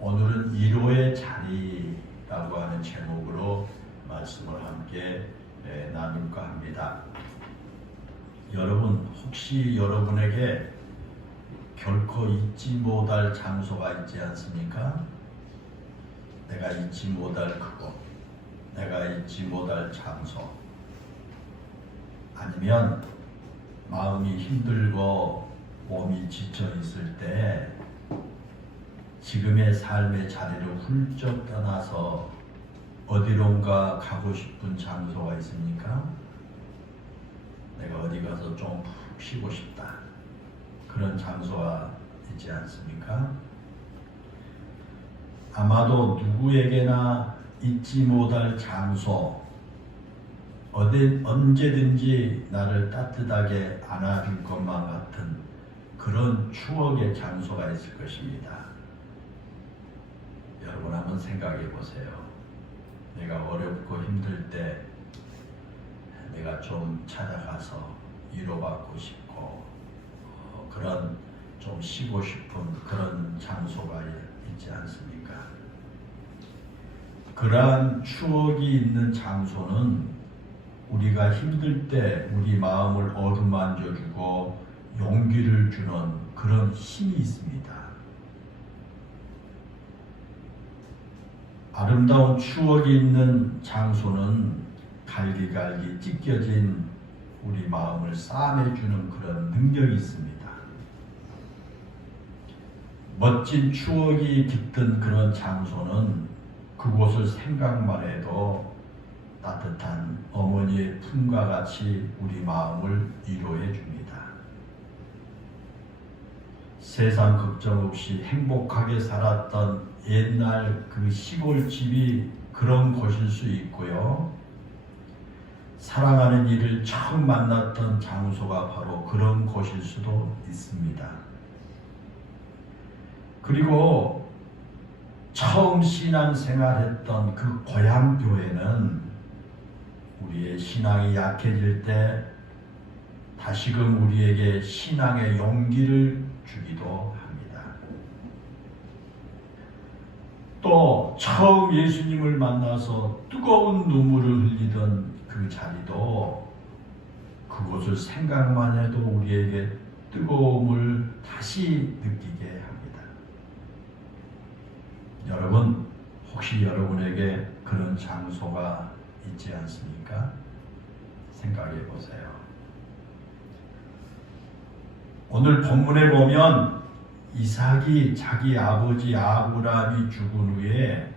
오늘은 이로의 자리라고 하는 제목으로 말씀을 함께 나눌까 합니다. 여러분, 혹시 여러분에게 결코 잊지 못할 장소가 있지 않습니까? 내가 잊지 못할 그곳, 내가 잊지 못할 장소, 아니면 마음이 힘들고 몸이 지쳐 있을 때 지금의 삶의 자리를 훌쩍 떠나서 어디론가 가고 싶은 장소가 있습니까? 내가 어디 가서 좀 푹 쉬고 싶다. 그런 장소가 있지 않습니까? 아마도 누구에게나 잊지 못할 장소, 언제든지 나를 따뜻하게 안아줄 것만 같은 그런 추억의 장소가 있을 것입니다. 여러분 한번 생각해 보세요. 내가 어렵고 힘들 때 내가 좀 찾아가서 위로받고 싶고 그런 좀 쉬고 싶은 그런 장소가 있지 않습니까? 그러한 추억이 있는 장소는 우리가 힘들 때 우리 마음을 어루만져주고 용기를 주는 그런 힘이 있습니다. 아름다운 추억이 있는 장소는 갈기갈기 찢겨진 우리 마음을 싸매주는 그런 능력이 있습니다. 멋진 추억이 깃든 그런 장소는 그곳을 생각만 해도 따뜻한 어머니의 품과 같이 우리 마음을 위로해 줍니다. 세상 걱정 없이 행복하게 살았던 옛날 그 시골집이 그런 곳일 수 있고요. 사랑하는 이를 처음 만났던 장소가 바로 그런 곳일 수도 있습니다. 그리고 처음 신앙생활했던 그 고향교회는 우리의 신앙이 약해질 때 다시금 우리에게 신앙의 용기를 주기도 합니다. 또 처음 예수님을 만나서 뜨거운 눈물을 흘리던 그 자리도 그곳을 생각만 해도 우리에게 뜨거움을 다시 느끼게 합니다. 여러분, 혹시 여러분에게 그런 장소가 있지 않습니까? 생각해 보세요. 오늘 본문에 보면 이삭이 자기 아버지 아브라함이 죽은 후에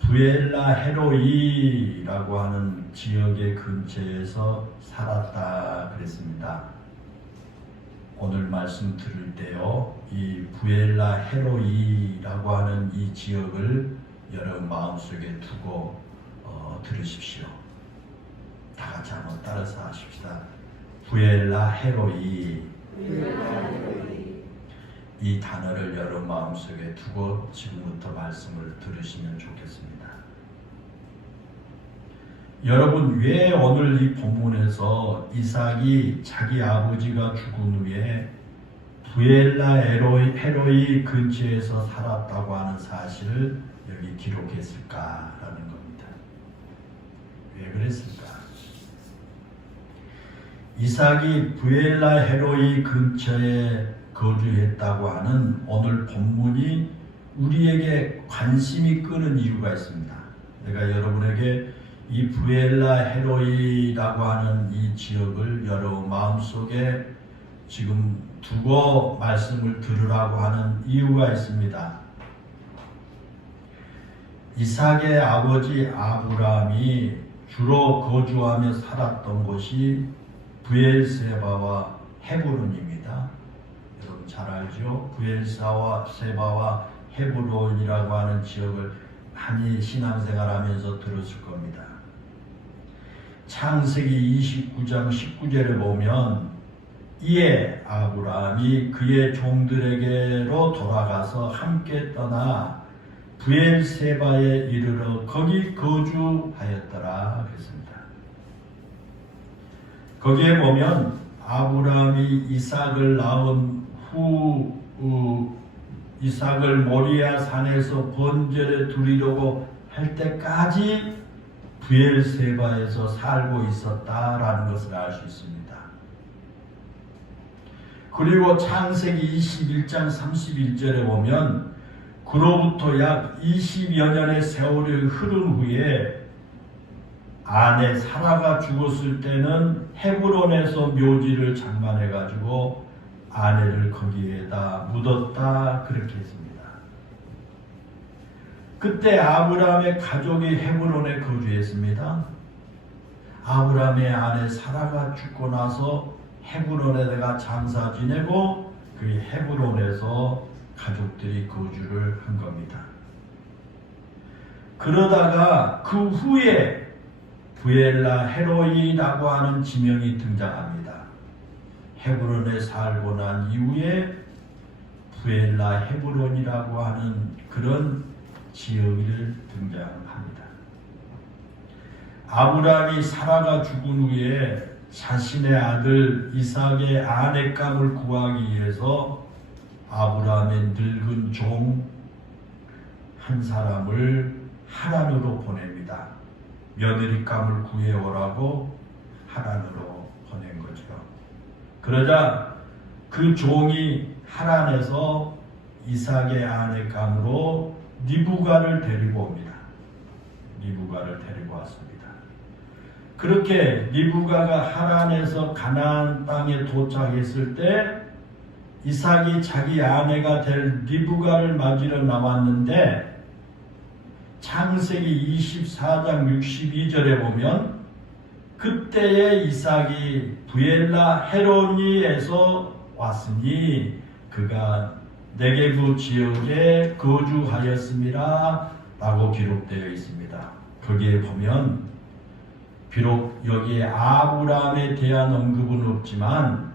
부엘라 헤로이라고 하는 지역의 근처에서 살았다 그랬습니다. 오늘 말씀 들을 때요, 이 부엘라 헤로이라고 하는 이 지역을 여러분 마음속에 두고 들으십시오. 다 같이 한번 따라서 하십시다. 부엘라 헤로이. 이 단어를 여러분 마음속에 두고 지금부터 말씀을 들으시면 좋겠습니다. 여러분, 왜 오늘 이 본문에서 이삭이 자기 아버지가 죽은 후에 부엘라 헤로이 근처에서 살았다고 하는 사실을 여기 기록했을까라는 겁니다. 왜 그랬을까? 이삭이 부엘라 헤로이 근처에 거주했다고 하는 오늘 본문이 우리에게 관심이 끄는 이유가 있습니다. 내가 여러분에게 이 부엘라 헤로이라고 하는 이 지역을 여러분 마음속에 지금 두고 말씀을 들으라고 하는 이유가 있습니다. 이삭의 아버지 아브라함이 주로 거주하며 살았던 곳이 브엘세바와 헤브론입니다. 여러분 잘 알죠? 브엘세바와 헤브론이라고 하는 지역을 많이 신앙생활하면서 들었을 겁니다. 창세기 29장 19절에 보면 이에 아브라함이 그의 종들에게로 돌아가서 함께 떠나 브엘세바에 이르러 거기 거주하였더라 그랬습니다. 거기에 보면 아브라함이 이삭을 낳은 후 이삭을 모리아 산에서 번제를 드리려고 할 때까지 브엘세바에서 살고 있었다라는 것을 알 수 있습니다. 그리고 창세기 21장 31절에 보면 그로부터 약 20여 년의 세월이 흐른 후에 아내 사라가 죽었을 때는 헤브론에서 묘지를 장만해 가지고 아내를 거기에다 묻었다 그렇게 했습니다. 그때 아브라함의 가족이 헤브론에 거주했습니다. 아브라함의 아내 사라가 죽고 나서 헤브론에다가 장사 지내고 그 헤브론에서 가족들이 거주를 한 겁니다. 그러다가 그 후에 부엘라 헤로이라고 하는 지명이 등장합니다. 헤브론에 살고 난 이후에 부엘라 헤브론이라고 하는 그런 지역을 등장합니다. 아브라함이 사라가 죽은 후에 자신의 아들 이삭의 아내감을 구하기 위해서 아브라함의 늙은 종 한 사람을 하란으로 보냅니다. 며느리감을 구해오라고 하란으로 보낸 거죠. 그러자 그 종이 하란에서 이삭의 아내감으로 리브가를 데리고 옵니다. 리브가를 데리고 왔습니다. 그렇게 리브가가 하란에서 가나안 땅에 도착했을 때 이삭이 자기 아내가 될 리브가를 맞으러 나왔는데 창세기 24장 62절에 보면 그때의 이삭이 부엘라 헤로니에서 왔으니 그가 네게부 지역에 거주하였습니다 라고 기록되어 있습니다. 거기에 보면 비록 여기에 아브라함에 대한 언급은 없지만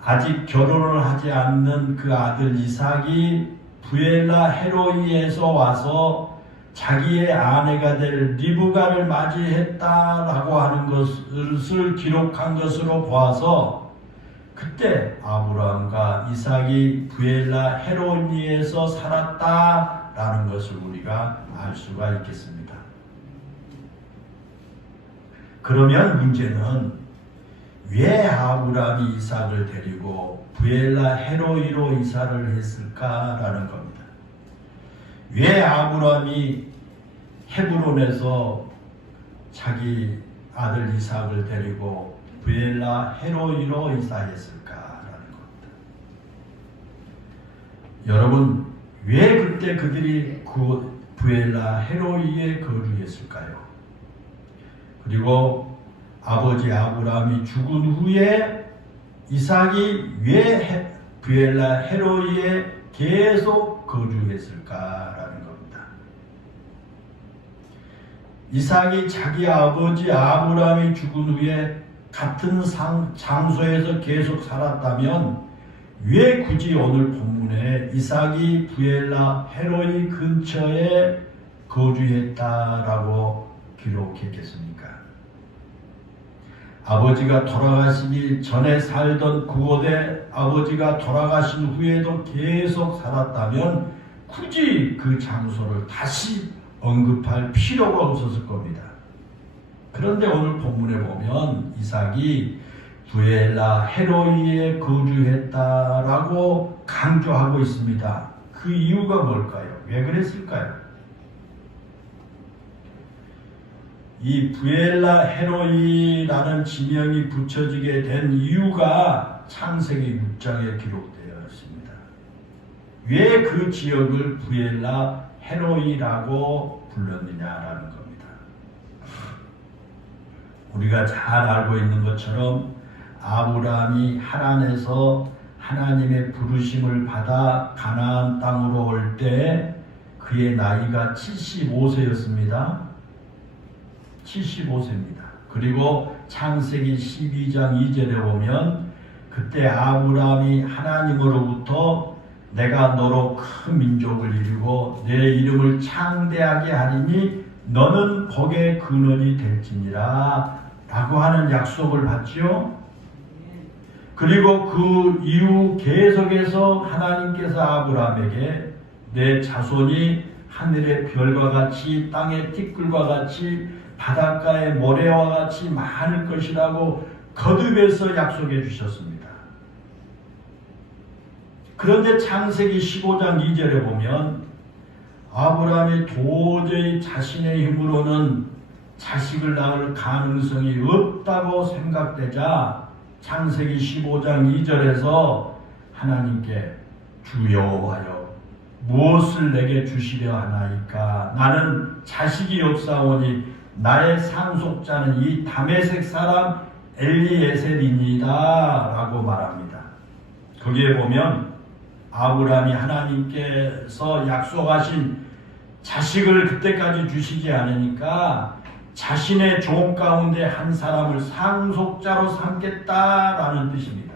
아직 결혼을 하지 않는 그 아들 이삭이 부엘라 헤로이에서 와서 자기의 아내가 될 리브가를 맞이했다라고 하는 것을 기록한 것으로 보아서 그때 아브라함과 이삭이 부엘라 헤로니에서 살았다라는 것을 우리가 알 수가 있겠습니다. 그러면 문제는 왜 아브라함이 이삭을 데리고 부엘라 헤로이로 이사를 했을까라는 겁니다. 왜 아브라함이 헤브론에서 자기 아들 이삭을 데리고 부엘라 헤로이로 이사했을까라는 겁니다. 여러분, 왜 그때 그들이 그 부엘라 헤로이에 거주했을까요? 그리고 아버지 아브라함이 죽은 후에 이삭이 왜 부엘라 헤로이에 계속 거주했을까라는 겁니다. 이삭이 자기 아버지 아브라함이 죽은 후에 같은 장소에서 계속 살았다면 왜 굳이 오늘 본문에 이삭이 부엘라 헤로이 근처에 거주했다라고 기록했겠습니까? 아버지가 돌아가시기 전에 살던 그곳에 아버지가 돌아가신 후에도 계속 살았다면 굳이 그 장소를 다시 언급할 필요가 없었을 겁니다. 그런데 오늘 본문에 보면 이삭이 부엘라 헤로이에 거주했다라고 강조하고 있습니다. 그 이유가 뭘까요? 왜 그랬을까요? 이 부엘라 헤로이라는 지명이 붙여지게 된 이유가 창세기 6장에 기록되어 있습니다. 왜 그 지역을 부엘라 헤로이라고 불렀느냐라는 겁니다. 우리가 잘 알고 있는 것처럼 아브라함이 하란에서 하나님의 부르심을 받아 가나안 땅으로 올 때 그의 나이가 75세였습니다. 75세입니다. 그리고 창세기 12장 2절에 보면 그때 아브라함이 하나님으로부터 내가 너로 큰 민족을 이루고 내 이름을 창대하게 하리니 너는 복의 근원이 될지니라 라고 하는 약속을 받지요. 그리고 그 이후 계속해서 하나님께서 아브라함에게 내 자손이 하늘의 별과 같이 땅의 띠끌과 같이 바닷가의 모래와 같이 많을 것이라고 거듭해서 약속해 주셨습니다. 그런데 창세기 15장 2절에 보면 아브라함이 도저히 자신의 힘으로는 자식을 낳을 가능성이 없다고 생각되자 창세기 15장 2절에서 하나님께 주 여호와여 무엇을 내게 주시려 하나이까 나는 자식이 없사오니 나의 상속자는 이 다메섹 사람 엘리에셀이니이다 라고 말합니다. 거기에 보면 아브라함이 하나님께서 약속하신 자식을 그때까지 주시지 않으니까 자신의 종 가운데 한 사람을 상속자로 삼겠다라는 뜻입니다.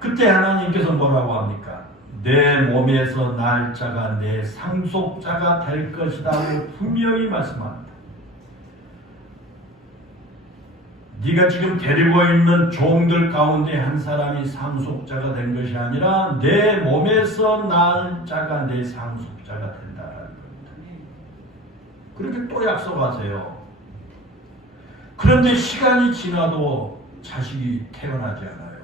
그때 하나님께서 뭐라고 합니까? 내 몸에서 날 자가 내 상속자가 될 것이라고 분명히 말씀합니다. 네가 지금 데리고 있는 종들 가운데 한 사람이 상속자가 된 것이 아니라 내 몸에서 날 자가 내 상속자가 된다라는 겁니다. 그렇게 또 약속하세요. 그런데 시간이 지나도 자식이 태어나지 않아요.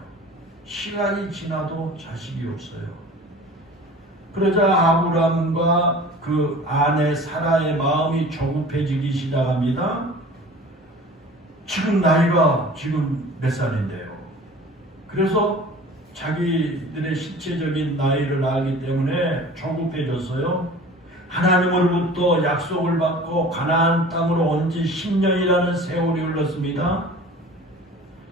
시간이 지나도 자식이 없어요. 그러자 아브람과 그 아내 사라의 마음이 조급해지기 시작합니다. 지금 나이가 지금 몇 살인데요. 그래서 자기들의 실체적인 나이를 알기 때문에 조급해졌어요. 하나님으로부터 약속을 받고 가나안 땅으로 온 지 10년이라는 세월이 흘렀습니다.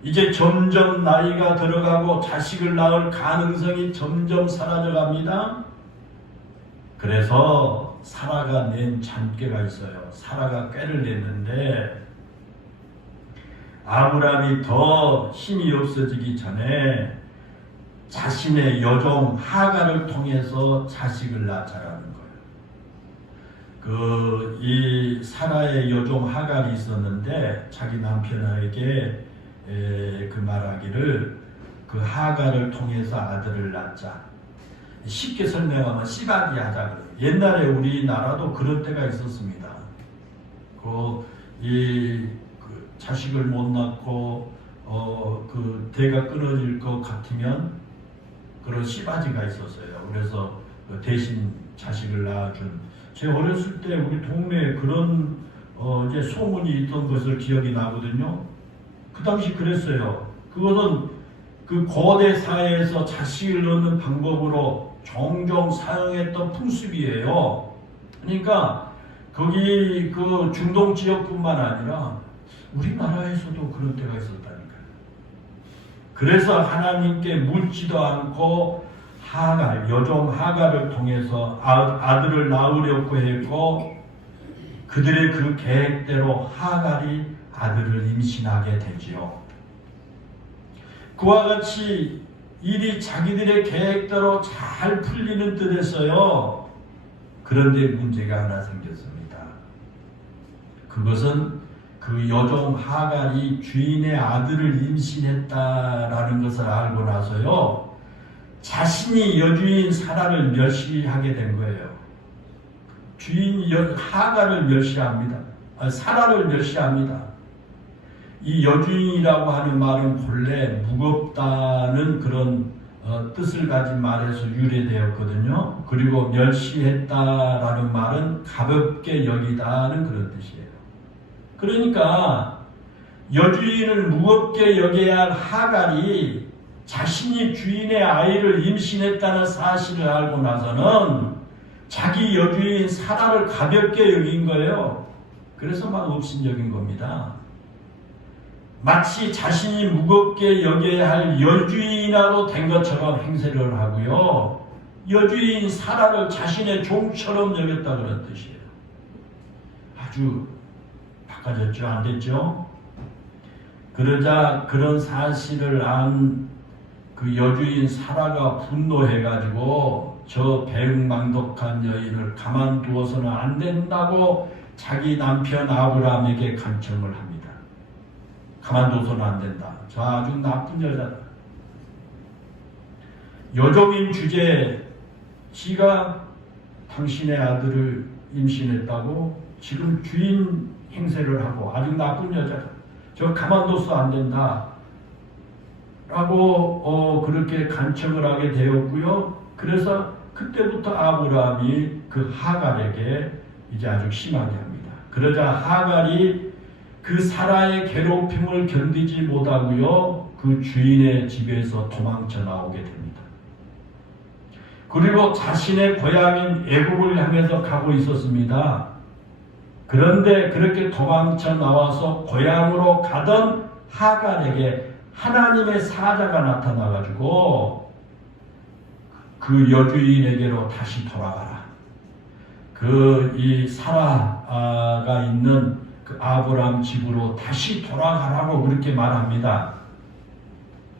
이제 점점 나이가 들어가고 자식을 낳을 가능성이 점점 사라져갑니다. 그래서 사라가 낸 잔꾀가 있어요. 사라가 꾀를 냈는데 아브라함이 더 힘이 없어지기 전에 자신의 여종 하갈을 통해서 자식을 낳자라는 거예요. 이 사라의 여종 하갈이 있었는데 자기 남편에게 그 말하기를 그 하갈을 통해서 아들을 낳자. 쉽게 설명하면 씨바디 하자. 옛날에 우리나라도 그런 때가 있었습니다. 자식을 못 낳고 그 대가 끊어질 것 같으면 그런 씨바지가 있었어요. 그래서 대신 자식을 낳아준. 제가 어렸을 때 우리 동네에 그런 이제 소문이 있던 것을 기억이 나거든요. 그 당시 그랬어요. 그것은 그 고대 사회에서 자식을 낳는 방법으로 종종 사용했던 풍습이에요. 그러니까 거기 그 중동 지역뿐만 아니라 우리나라에서도 그런 때가 있었다니까요. 그래서 하나님께 묻지도 않고 하갈, 여종 하갈을 통해서 아들을 낳으려고 했고 그들의 그 계획대로 하갈이 아들을 임신하게 되지요. 그와 같이 일이 자기들의 계획대로 잘 풀리는 듯 했어요. 그런데 문제가 하나 생겼습니다. 그것은 그 여종 하갈이 주인의 아들을 임신했다라는 것을 알고 나서요. 자신이 여주인 사라를 멸시하게 된 거예요. 주인 하갈을 멸시합니다. 사라를 멸시합니다. 이 여주인이라고 하는 말은 본래 무겁다는 그런 뜻을 가진 말에서 유래되었거든요. 그리고 멸시했다라는 말은 가볍게 여기다는 그런 뜻이에요. 그러니까 여주인을 무겁게 여겨야 할 하갈이 자신이 주인의 아이를 임신했다는 사실을 알고 나서는 자기 여주인 사라를 가볍게 여긴 거예요. 그래서 막 업신여긴 겁니다. 마치 자신이 무겁게 여겨야 할 여주인하고 된 것처럼 행세를 하고요. 여주인 사라를 자신의 종처럼 여겼다 그런 뜻이에요. 아주 바꿔졌죠? 안 됐죠? 그러자 그런 사실을 안 그 여주인 사라가 분노해가지고 저 배은망덕한 여인을 가만두어서는 안 된다고 자기 남편 아브라함에게 간청을 합니다. 가만둬서는 안 된다. 저 아주 나쁜 여자다. 여종인 주제에 지가 당신의 아들을 임신했다고 지금 주인 행세를 하고 아주 나쁜 여자다. 저 가만둬서 안 된다. 라고 그렇게 간척을 하게 되었고요. 그래서 그때부터 아브라함이 그 하갈에게 이제 아주 심하게 합니다. 그러자 하갈이 그 사라의 괴롭힘을 견디지 못하고요. 그 주인의 집에서 도망쳐 나오게 됩니다. 그리고 자신의 고향인 애국을 향해서 가고 있었습니다. 그런데 그렇게 도망쳐 나와서 고향으로 가던 하갈에게 하나님의 사자가 나타나가지고 그 여주인에게로 다시 돌아가라. 이 사라가 있는 그 아브람 집으로 다시 돌아가라고 그렇게 말합니다.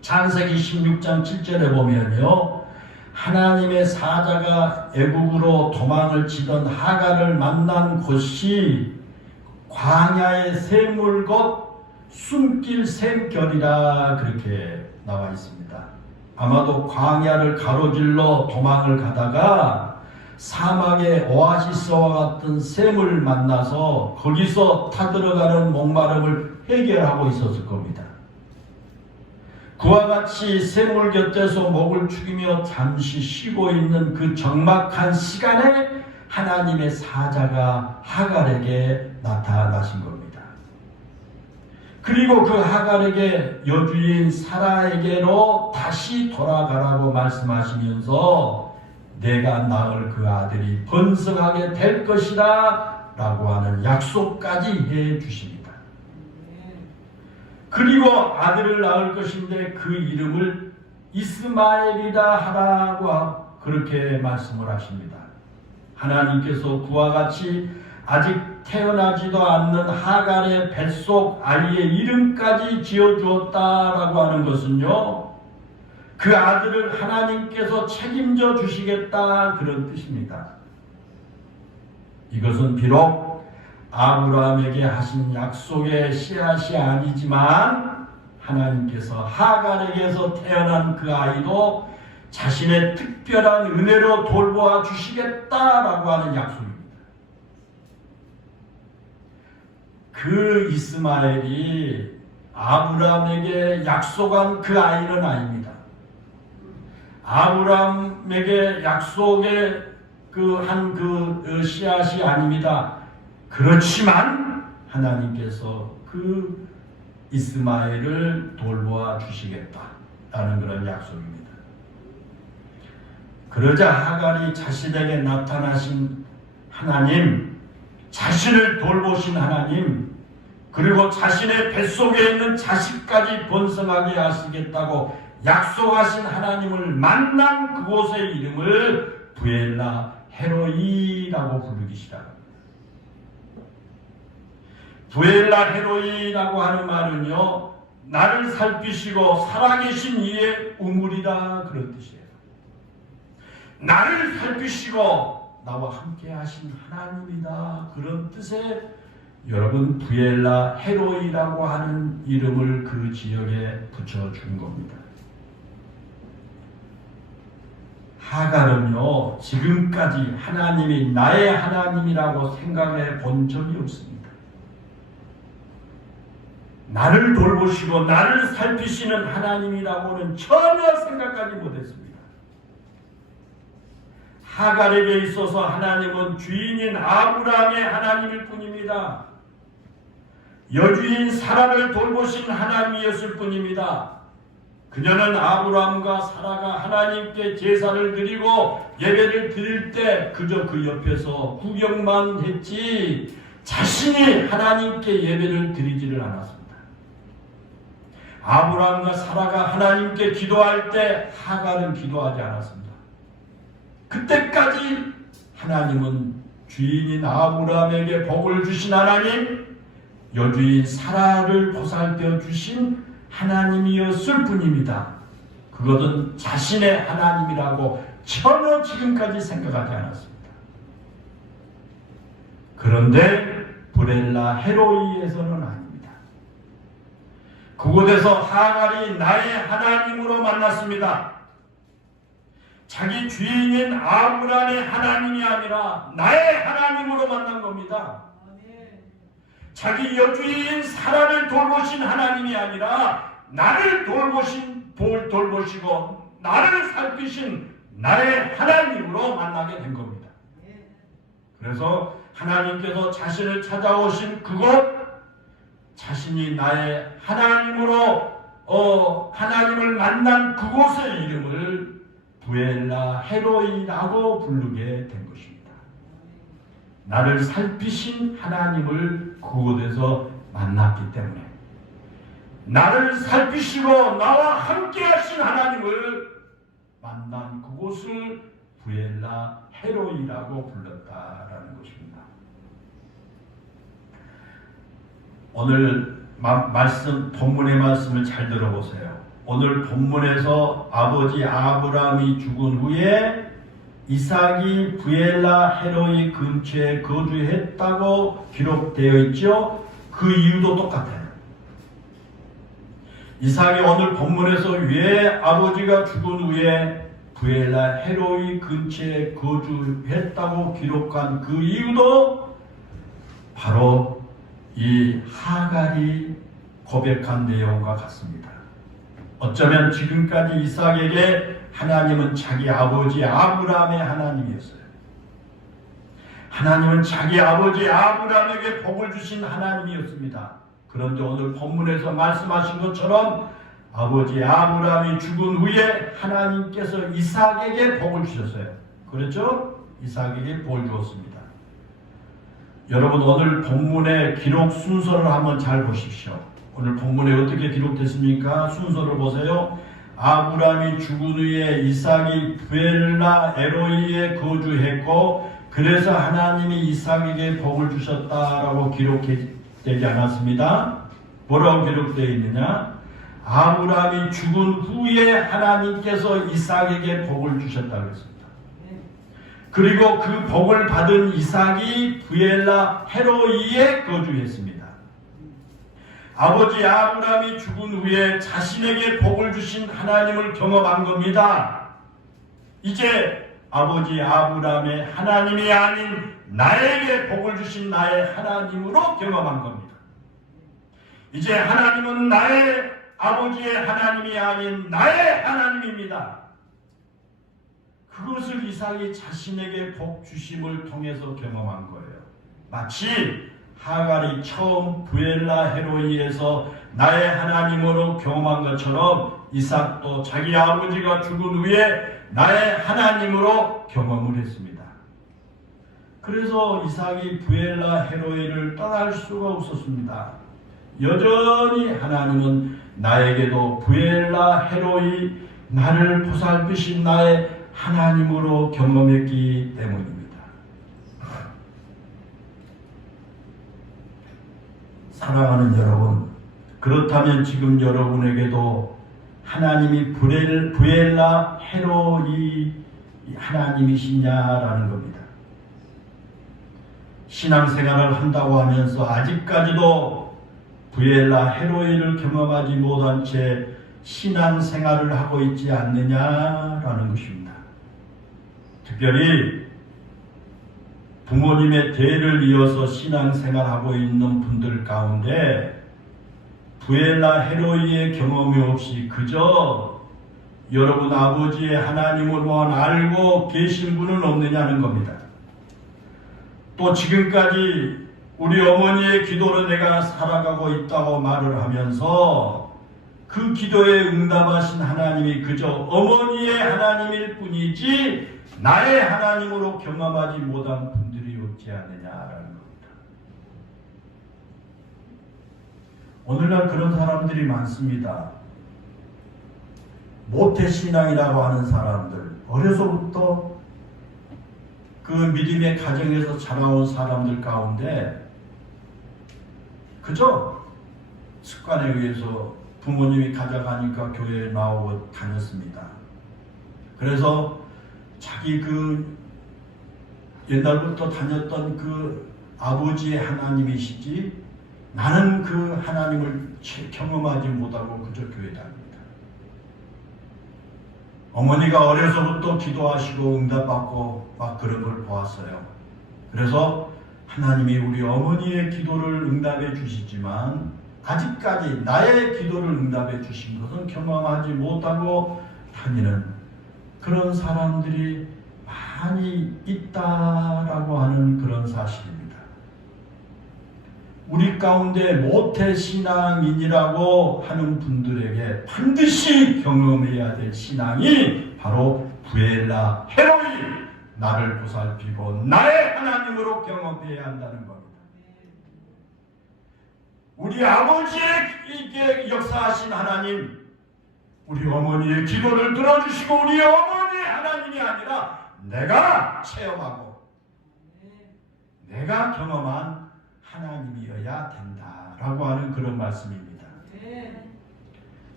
창세기 16장 7절에 보면요. 하나님의 사자가 애국으로 도망을 치던 하갈을 만난 곳이 광야의 샘물 곧 숨길 샘결이라 그렇게 나와 있습니다. 아마도 광야를 가로질러 도망을 가다가 사막의 오아시스와 같은 샘을 만나서 거기서 타들어가는 목마름을 해결하고 있었을 겁니다. 그와 같이 샘물 곁에서 목을 축이며 잠시 쉬고 있는 그 적막한 시간에 하나님의 사자가 하갈에게 나타나신 겁니다. 그리고 그 하갈에게 여주인 사라에게로 다시 돌아가라고 말씀하시면서 내가 낳을 그 아들이 번성하게 될 것이다 라고 하는 약속까지 해 주십니다. 그리고 아들을 낳을 것인데 그 이름을 이스마엘이라 하라고 그렇게 말씀을 하십니다. 하나님께서 그와 같이 아직 태어나지도 않는 하갈의 뱃속 아이의 이름까지 지어주었다라고 하는 것은요, 그 아들을 하나님께서 책임져 주시겠다 그런 뜻입니다. 이것은 비록 아브라함에게 하신 약속의 씨앗이 아니지만 하나님께서 하갈에게서 태어난 그 아이도 자신의 특별한 은혜로 돌보아 주시겠다라고 하는 약속입니다. 그 이스마엘이 아브라함에게 약속한 그 아이는 아닙니다. 아브라함에게 약속의 그 씨앗이 아닙니다. 그렇지만 하나님께서 그 이스마엘을 돌보아 주시겠다라는 그런 약속입니다. 그러자 하갈이 자신에게 나타나신 하나님, 자신을 돌보신 하나님, 그리고 자신의 뱃속에 있는 자식까지 번성하게 하시겠다고 약속하신 하나님을 만난 그곳의 이름을 부엘라 헤로이라고 부르기 시작합니다. 부엘라 헤로이라고 하는 말은요, 나를 살피시고 살아계신 이의 우물이다 그런 뜻이에요. 나를 살피시고 나와 함께 하신 하나님이다 그런 뜻의 여러분 부엘라 헤로이라고 하는 이름을 그 지역에 붙여준 겁니다. 하갈은요, 지금까지 하나님이 나의 하나님이라고 생각해 본 적이 없습니다. 나를 돌보시고 나를 살피시는 하나님이라고는 전혀 생각하지 못했습니다. 하갈에게 있어서 하나님은 주인인 아브라함의 하나님일 뿐입니다. 여주인 사라를 돌보신 하나님이었을 뿐입니다. 그녀는 아브라함과 사라가 하나님께 제사를 드리고 예배를 드릴 때 그저 그 옆에서 구경만 했지 자신이 하나님께 예배를 드리지를 않았습니다. 아브라함과 사라가 하나님께 기도할 때 하갈은 기도하지 않았습니다. 그때까지 하나님은 주인인 아브라함에게 복을 주신 하나님, 여주인 사라를 보살펴 주신 하나님이었을 뿐입니다. 그것은 자신의 하나님이라고 전혀 지금까지 생각하지 않았습니다. 그런데 브렐라 헤로이에서는 아닙니다. 그곳에서 하갈이 나의 하나님으로 만났습니다. 자기 주인인 아브라함의 하나님이 아니라 나의 하나님으로 만난 겁니다. 자기 여주인 사라를 돌보신 하나님이 아니라 나를 돌보시고 나를 살피신 나의 하나님으로 만나게 된 겁니다. 그래서 하나님께서 자신을 찾아오신 그곳, 자신이 나의 하나님으로 하나님을 만난 그곳의 이름을 부엘라 헤로이라고 부르게 된 것입니다. 나를 살피신 하나님을 그곳에서 만났기 때문에, 나를 살피시고 나와 함께 하신 하나님을 만난 그곳을 부엘라 헤로이라고 불렀다라는 것입니다. 오늘 본문의 말씀을 잘 들어보세요. 오늘 본문에서 아버지 아브라함이 죽은 후에 이삭이 부엘라 헤로이 근처에 거주했다고 기록되어 있죠. 그 이유도 똑같아요. 이삭이 오늘 본문에서 왜 아버지가 죽은 후에 부엘라 헤로이 근처에 거주했다고 기록한 그 이유도 바로 이 하갈이 고백한 내용과 같습니다. 어쩌면 지금까지 이삭에게 하나님은 자기 아버지 아브라함의 하나님이었어요. 하나님은 자기 아버지 아브라함에게 복을 주신 하나님이었습니다. 그런데 오늘 본문에서 말씀하신 것처럼 아버지 아브라함이 죽은 후에 하나님께서 이삭에게 복을 주셨어요. 그렇죠? 이삭에게 복을 주었습니다. 여러분, 오늘 본문의 기록 순서를 한번 잘 보십시오. 오늘 본문에 어떻게 기록됐습니까? 순서를 보세요. 아브라함이 죽은 후에 이삭이 부엘라 에로이에 거주했고 그래서 하나님이 이삭에게 복을 주셨다라고 기록되지 않았습니다. 뭐라고 기록되어 있느냐? 아브라함이 죽은 후에 하나님께서 이삭에게 복을 주셨다고 했습니다. 그리고 그 복을 받은 이삭이 부엘라 헤로이에 거주했습니다. 아버지 아브라함이 죽은 후에 자신에게 복을 주신 하나님을 경험한 겁니다. 이제 아버지 아브라함의 하나님이 아닌 나에게 복을 주신 나의 하나님으로 경험한 겁니다. 이제 하나님은 나의 아버지의 하나님이 아닌 나의 하나님입니다. 그것을 이삭이 자신에게 복 주심을 통해서 경험한 거예요. 마치 하갈이 처음 부엘라 헤로이에서 나의 하나님으로 경험한 것처럼 이삭도 자기 아버지가 죽은 후에 나의 하나님으로 경험을 했습니다. 그래서 이삭이 부엘라 헤로이를 떠날 수가 없었습니다. 여전히 하나님은 나에게도 부엘라 헤로이, 나를 보살피신 나의 하나님으로 경험했기 때문입니다. 사랑하는 여러분, 그렇다면 지금 여러분에게도 하나님이 부엘라 헤로이 하나님이시냐라는 겁니다. 신앙생활을 한다고 하면서 아직까지도 부엘라 헤로이를 경험하지 못한 채 신앙생활을 하고 있지 않느냐라는 것입니다. 특별히 부모님의 대를 이어서 신앙생활하고 있는 분들 가운데 부엘라 헤로이의 경험이 없이 그저 여러분 아버지의 하나님으로만 알고 계신 분은 없느냐는 겁니다. 또 지금까지 우리 어머니의 기도로 내가 살아가고 있다고 말을 하면서 그 기도에 응답하신 하나님이 그저 어머니의 하나님일 뿐이지 나의 하나님으로 경험하지 못한 분들이 없지 않느냐라는 겁니다. 오늘날 그런 사람들이 많습니다. 모태신앙이라고 하는 사람들, 어려서부터 그 믿음의 가정에서 자라온 사람들 가운데 그저 습관에 의해서 부모님이 가져가니까 교회에 나오고 다녔습니다. 그래서 자기 그 옛날부터 다녔던 그 아버지의 하나님이시지 나는 그 하나님을 경험하지 못하고 그저 교회 다닙니다. 어머니가 어려서부터 기도하시고 응답받고 막 그런 걸 보았어요. 그래서 하나님이 우리 어머니의 기도를 응답해 주시지만 아직까지 나의 기도를 응답해 주신 것은 경험하지 못하고 다니는 그런 사람들이 많이 있다라고 하는 그런 사실입니다. 우리 가운데 모태신앙인이라고 하는 분들에게 반드시 경험해야 될 신앙이 바로 부엘라 헤로이, 나를 보살피고 나의 하나님으로 경험해야 한다는 겁니다. 우리 아버지에게 역사하신 하나님, 우리 어머니의 기도를 들어주시고 우리 어머니의 하나님이 아니라 내가 체험하고 내가 경험한 하나님이어야 된다라고 하는 그런 말씀입니다.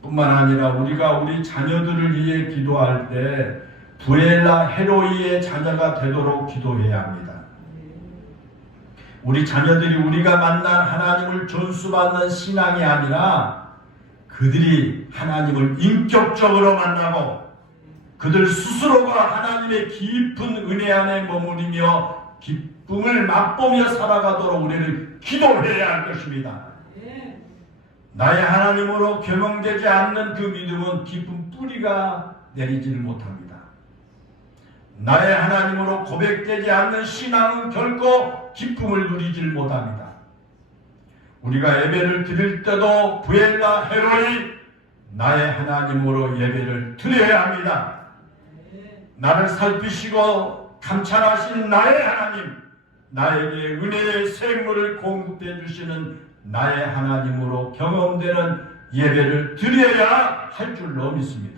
뿐만 아니라 우리가 우리 자녀들을 위해 기도할 때 부엘라 헤로이의 자녀가 되도록 기도해야 합니다. 우리 자녀들이 우리가 만난 하나님을 존수받는 신앙이 아니라 그들이 하나님을 인격적으로 만나고 그들 스스로가 하나님의 깊은 은혜 안에 머무르며 기쁨을 맛보며 살아가도록 우리는 기도해야 할 것입니다. 나의 하나님으로 경험되지 않는 그 믿음은 깊은 뿌리가 내리지를 못합니다. 나의 하나님으로 고백되지 않는 신앙은 결코 기쁨을 누리질 못합니다. 우리가 예배를 드릴 때도 부엘라 헤로이, 나의 하나님으로 예배를 드려야 합니다. 나를 살피시고 감찰하신 나의 하나님, 나에게 은혜의 생물을 공급해 주시는 나의 하나님으로 경험되는 예배를 드려야 할 줄로 믿습니다.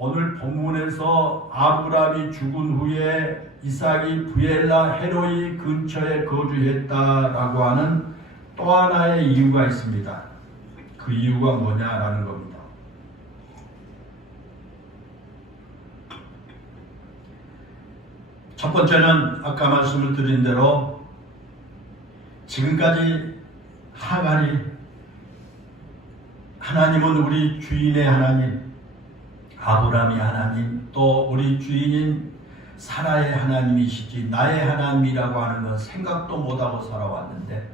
오늘 본문에서 아브라함이 죽은 후에 이삭이 부엘라 헤로이 근처에 거주했다라고 하는 또 하나의 이유가 있습니다. 그 이유가 뭐냐라는 겁니다. 첫 번째는 아까 말씀을 드린 대로 지금까지 하갈이 하나님은 우리 주인의 하나님, 아브라함이 하나님, 또 우리 주인인 사라의 하나님이시지 나의 하나님이라고 하는 건 생각도 못하고 살아왔는데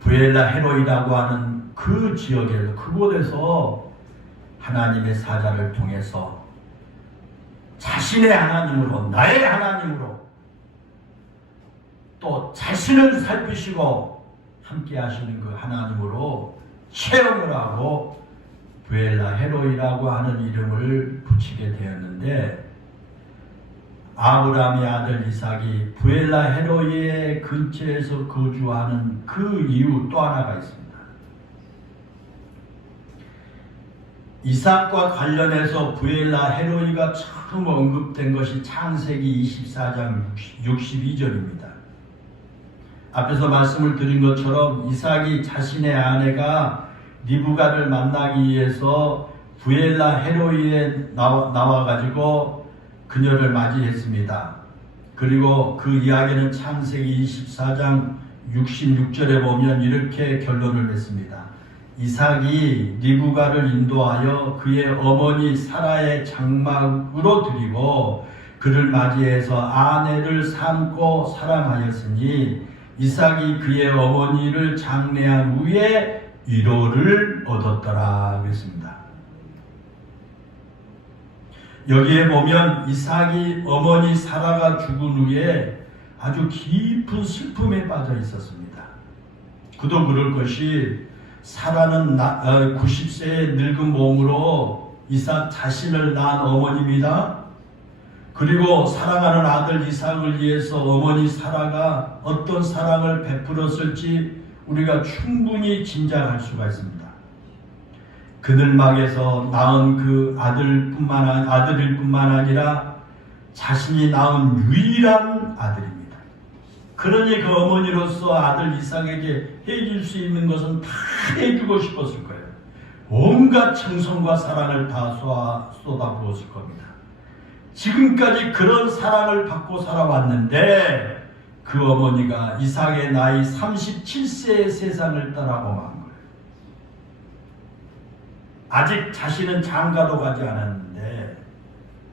부엘라 헤로이라고 하는 그 지역에서 그곳에서 하나님의 사자를 통해서 자신의 하나님으로, 나의 하나님으로 또 자신을 살피시고 함께 하시는 그 하나님으로 체험을 하고 부엘라 헤로이라고 하는 이름을 붙이게 되었는데, 아브라함의 아들 이삭이 부엘라 헤로이의 근처에서 거주하는 그 이유 또 하나가 있습니다. 이삭과 관련해서 부엘라 헤로이가 처음 언급된 것이 창세기 24장 62절입니다. 앞에서 말씀을 드린 것처럼 이삭이 자신의 아내가 리브가를 만나기 위해서 부엘라 헤로이에 나와가지고 그녀를 맞이했습니다. 그리고 그 이야기는 창세기 24장 66절에 보면 이렇게 결론을 냈습니다. 이삭이 리브가를 인도하여 그의 어머니 사라의 장막으로 들이고 그를 맞이해서 아내를 삼고 사랑하였으니 이삭이 그의 어머니를 장례한 후에 위로를 얻었더라 그랬습니다. 여기에 보면 이삭이 어머니 사라가 죽은 후에 아주 깊은 슬픔에 빠져 있었습니다. 그도 그럴 것이 사라는 90세의 늙은 몸으로 이삭 자신을 낳은 어머니입니다. 그리고 사랑하는 아들 이삭을 위해서 어머니 사라가 어떤 사랑을 베풀었을지 우리가 충분히 짐작할 수가 있습니다. 그늘막에서 낳은 그 아들일 뿐만 아니라 자신이 낳은 유일한 아들입니다. 그러니 그 어머니로서 아들 이삭에게 해줄 수 있는 것은 다 해주고 싶었을 거예요. 온갖 정성과 사랑을 다 쏟아부었을 겁니다. 지금까지 그런 사랑을 받고 살아왔는데 그 어머니가 이삭의 나이 37세에 세상을 떠나고 만 거예요. 아직 자신은 장가도 가지 않았는데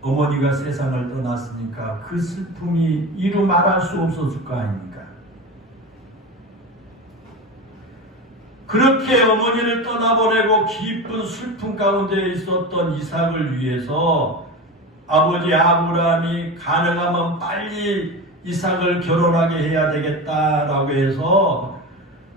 어머니가 세상을 떠났으니까 그 슬픔이 이루 말할 수 없었을 거 아닙니까? 그렇게 어머니를 떠나보내고 깊은 슬픔 가운데 있었던 이삭을 위해서 아버지 아브라함이 가능하면 빨리 이삭을 결혼하게 해야 되겠다라고 해서,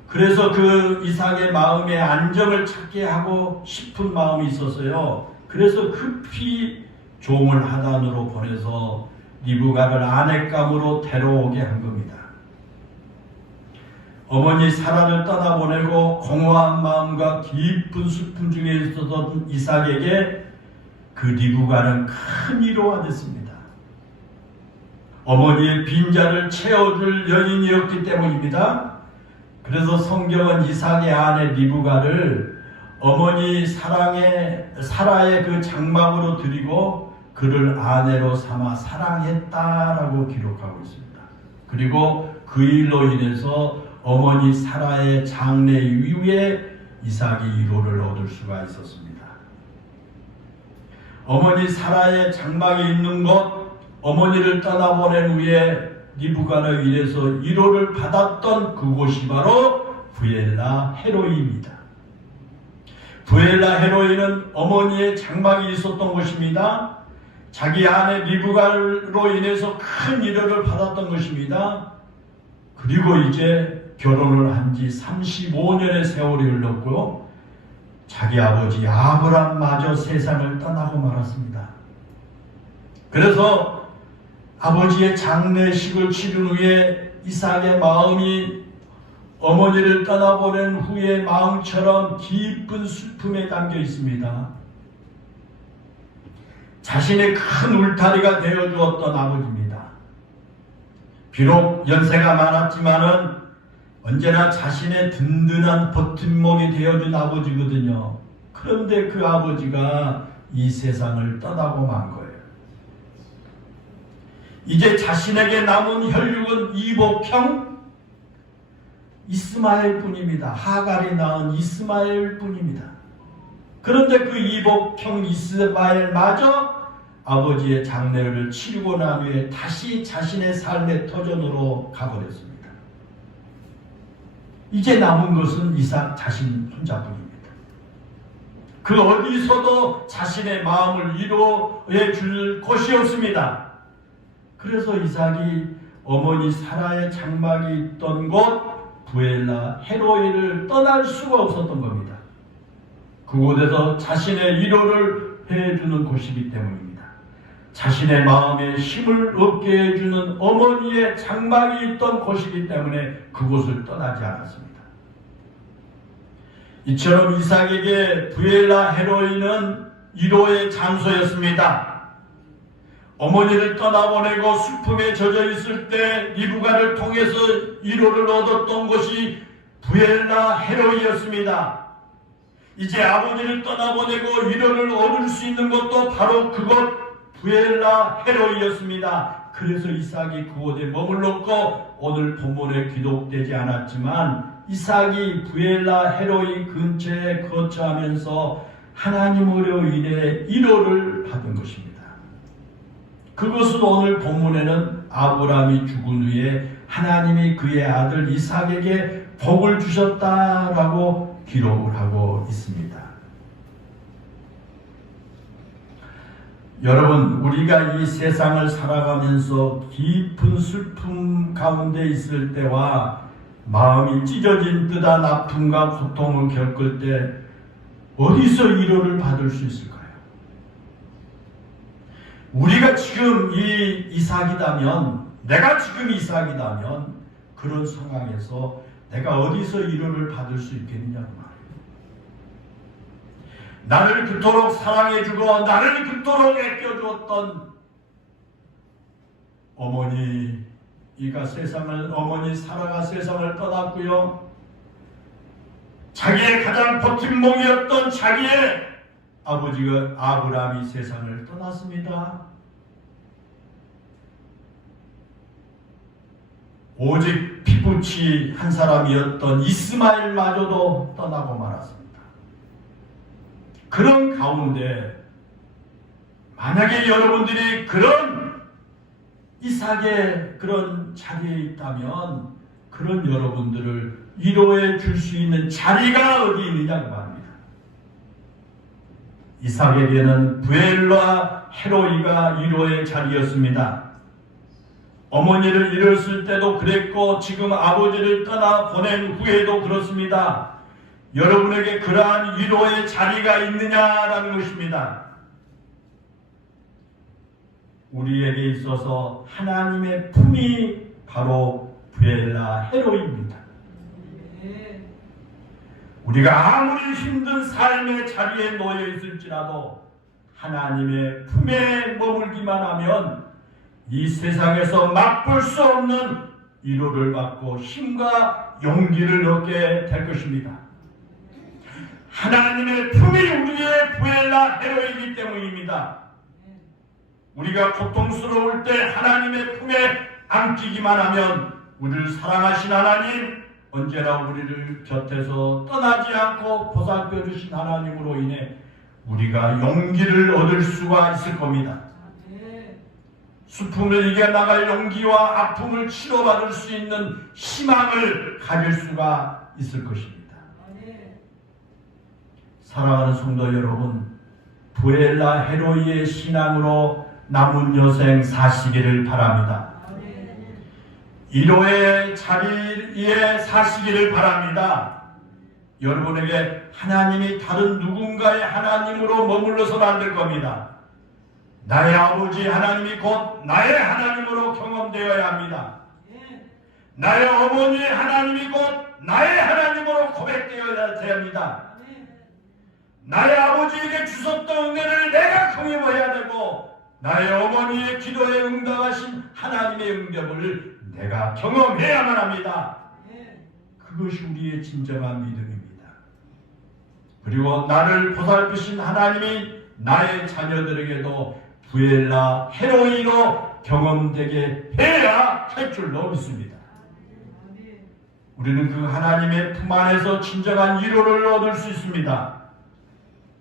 그래서 그 이삭의 마음에 안정을 찾게 하고 싶은 마음이 있었어요. 그래서 급히 종을 하단으로 보내서 리브가를 아내감으로 데려오게 한 겁니다. 어머니 사라를 떠나보내고 공허한 마음과 깊은 슬픔 중에 있었던 이삭에게 그 리브가는 큰 위로가 됐습니다. 어머니의 빈자를 채워줄 여인이었기 때문입니다. 그래서 성경은 이삭의 아내 리브가를 어머니 사라의 그 장막으로 드리고 그를 아내로 삼아 사랑했다라고 기록하고 있습니다. 그리고 그 일로 인해서 어머니 사라의 장래 이후에 이삭이 위로를 얻을 수가 있었습니다. 어머니 사라의 장막이 있는 곳, 어머니를 떠나보낸 후에 리브가로 인해서 위로를 받았던 그곳이 바로 부엘라 헤로이입니다. 부엘라 헤로이는 어머니의 장막이 있었던 곳입니다. 자기 아내 리브가로 인해서 큰 위로를 받았던 것입니다. 그리고 이제 결혼을 한 지 35년의 세월이 흘렀고요. 자기 아버지 아브람마저 세상을 떠나고 말았습니다. 그래서 아버지의 장례식을 치른 후에 이삭의 마음이 어머니를 떠나보낸 후의 마음처럼 깊은 슬픔에 담겨 있습니다. 자신의 큰 울타리가 되어주었던 아버지입니다. 비록 연세가 많았지만은 언제나 자신의 든든한 버팀목이 되어준 아버지거든요. 그런데 그 아버지가 이 세상을 떠나고 만 거예요. 이제 자신에게 남은 혈육은 이복형 이스마엘 뿐입니다. 하갈이 낳은 이스마엘 뿐입니다. 그런데 그 이복형 이스마엘마저 아버지의 장례를 치르고 난 후에 다시 자신의 삶의 터전으로 가버렸습니다. 이제 남은 것은 이삭 자신 혼자뿐입니다. 그 어디서도 자신의 마음을 위로해 줄 곳이 없습니다. 그래서 이삭이 어머니 사라의 장막이 있던 곳 부엘라 헤로이를 떠날 수가 없었던 겁니다. 그곳에서 자신의 위로를 해주는 곳이기 때문입니다. 자신의 마음에 힘을 얻게 해주는 어머니의 장막이 있던 곳이기 때문에 그곳을 떠나지 않았습니다. 이처럼 이삭에게 부엘라 헤로이는 위로의 장소였습니다. 어머니를 떠나보내고 슬픔에 젖어 있을 때 리브가를 통해서 위로를 얻었던 것이 부엘라 헤로이였습니다. 이제 아버지를 떠나보내고 위로를 얻을 수 있는 것도 바로 그곳 부엘라 헤로이였습니다. 그래서 이삭이 그곳에 머물렀고 오늘 본문에 기록되지 않았지만 이삭이 부엘라 헤로이 근처에 거처하면서 하나님으로 인해 위로를 받은 것입니다. 그것은 오늘 본문에는 아브라함이 죽은 후에 하나님이 그의 아들 이삭에게 복을 주셨다라고 기록을 하고 있습니다. 여러분, 우리가 이 세상을 살아가면서 깊은 슬픔 가운데 있을 때와 마음이 찢어진 듯한 아픔과 고통을 겪을 때 어디서 위로를 받을 수 있을까요? 우리가 지금 이삭이라면, 내가 지금 이삭이라면 그런 상황에서 내가 어디서 위로를 받을 수 있겠느냐고 말이에요. 나를 그토록 사랑해주고 나를 그토록 아껴주었던 어머니 사라가 세상을 떠났고요. 자기의 가장 버팀목이었던 자기의 아버지가 아브라함이 세상을 떠났습니다. 오직 피부치 한 사람이었던 이스마엘마저도 떠나고 말았습니다. 그런 가운데 만약에 여러분들이 그런 이삭의 그런 자리에 있다면 그런 여러분들을 위로해 줄 수 있는 자리가 어디 있느냐고 말합니다. 이삭에게는 부엘과 헤로이가 위로의 자리였습니다. 어머니를 잃었을 때도 그랬고 지금 아버지를 떠나 보낸 후에도 그렇습니다. 여러분에게 그러한 위로의 자리가 있느냐라는 것입니다. 우리에게 있어서 하나님의 품이 바로 부엘라 헤로이입니다. 우리가 아무리 힘든 삶의 자리에 놓여 있을지라도 하나님의 품에 머물기만 하면 이 세상에서 맛볼 수 없는 위로를 받고 힘과 용기를 얻게 될 것입니다. 하나님의 품이 우리의 부엘라 헤로이기 때문입니다. 우리가 고통스러울 때 하나님의 품에 안기기만 하면 우리를 사랑하신 하나님, 언제나 우리를 곁에서 떠나지 않고 보살펴 주신 하나님으로 인해 우리가 용기를 얻을 수가 있을 겁니다. 슬픔을 이겨나갈 용기와 아픔을 치료받을 수 있는 희망을 가질 수가 있을 것입니다. 사랑하는 성도 여러분, 부엘라 헤로이의 신앙으로 남은 여생 사시기를 바랍니다. 위로의 자리에 사시기를 바랍니다. 여러분에게 하나님이 다른 누군가의 하나님으로 머물러서는 안 될 겁니다. 나의 아버지 하나님이 곧 나의 하나님으로 경험되어야 합니다. 나의 어머니의 하나님이 곧 나의 하나님으로 고백되어야 합니다. 나의 아버지에게 주셨던 은혜를 내가 경험해야 되고 나의 어머니의 기도에 응답하신 하나님의 응답을 내가 경험해야만 합니다. 그것이 우리의 진정한 믿음입니다. 그리고 나를 보살피신 하나님이 나의 자녀들에게도 부엘라 헤로이로 경험되게 해야 할 줄로 믿습니다. 우리는 그 하나님의 품 안에서 진정한 위로를 얻을 수 있습니다.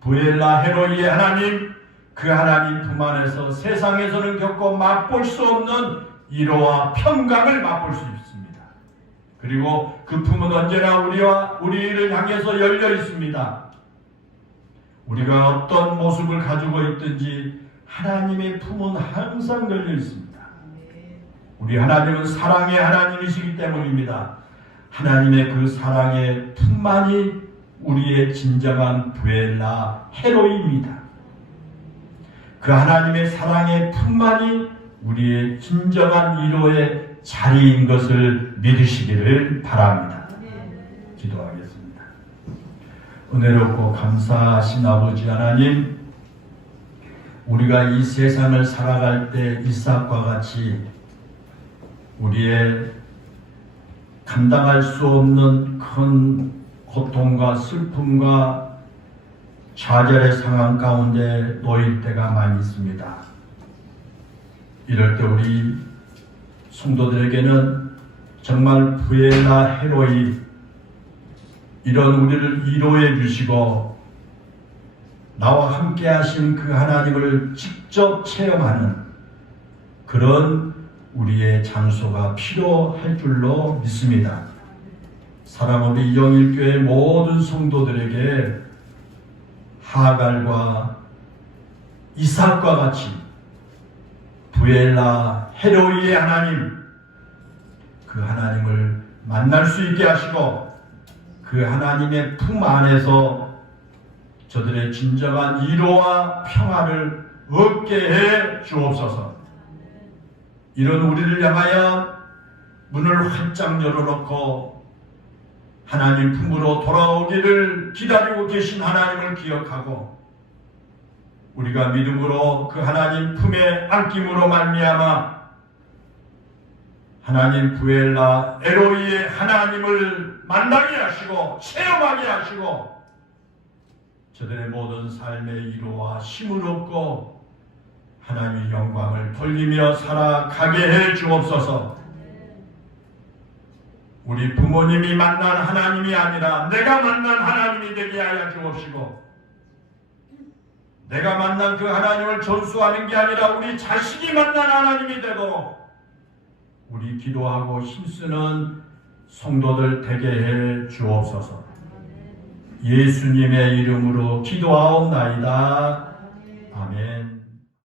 부엘라 헤로이의 하나님, 그 하나님 품 안에서 세상에서는 겪고 맛볼 수 없는 위로와 평강을 맛볼 수 있습니다. 그리고 그 품은 언제나 우리를 향해서 열려 있습니다. 우리가 어떤 모습을 가지고 있든지 하나님의 품은 항상 열려 있습니다. 우리 하나님은 사랑의 하나님이시기 때문입니다. 하나님의 그 사랑의 품만이 우리의 진정한 부엘라 헤로이입니다. 그 하나님의 사랑의 품만이 우리의 진정한 위로의 자리인 것을 믿으시기를 바랍니다. 기도하겠습니다. 은혜롭고 감사하신 아버지 하나님, 우리가 이 세상을 살아갈 때 이삭과 같이 우리의 감당할 수 없는 큰 고통과 슬픔과 좌절의 상황 가운데 놓일 때가 많이 있습니다. 이럴 때 우리 성도들에게는 정말 부엘라 헤로이, 이런 우리를 위로해 주시고 나와 함께 하신 그 하나님을 직접 체험하는 그런 우리의 장소가 필요할 줄로 믿습니다. 사랑하는 우리 영일교회 모든 성도들에게 하갈과 이삭과 같이 부엘라 헤로이의 하나님, 그 하나님을 만날 수 있게 하시고 그 하나님의 품 안에서 저들의 진정한 위로와 평화를 얻게 해 주옵소서. 이런 우리를 향하여 문을 활짝 열어놓고 하나님 품으로 돌아오기를 기다리고 계신 하나님을 기억하고 우리가 믿음으로 그 하나님 품에 안김으로 말미암아 하나님 부엘라 에로이의 하나님을 만나게 하시고 체험하게 하시고 저들의 모든 삶의 위로와 힘을 얻고 하나님의 영광을 돌리며 살아가게 해 주옵소서. 우리 부모님이 만난 하나님이 아니라 내가 만난 하나님이 되게 하여 주옵시고, 내가 만난 그 하나님을 전수하는 게 아니라 우리 자식이 만난 하나님이 되도록 우리 기도하고 힘쓰는 성도들 되게 해 주옵소서. 예수님의 이름으로 기도하옵나이다. 아멘.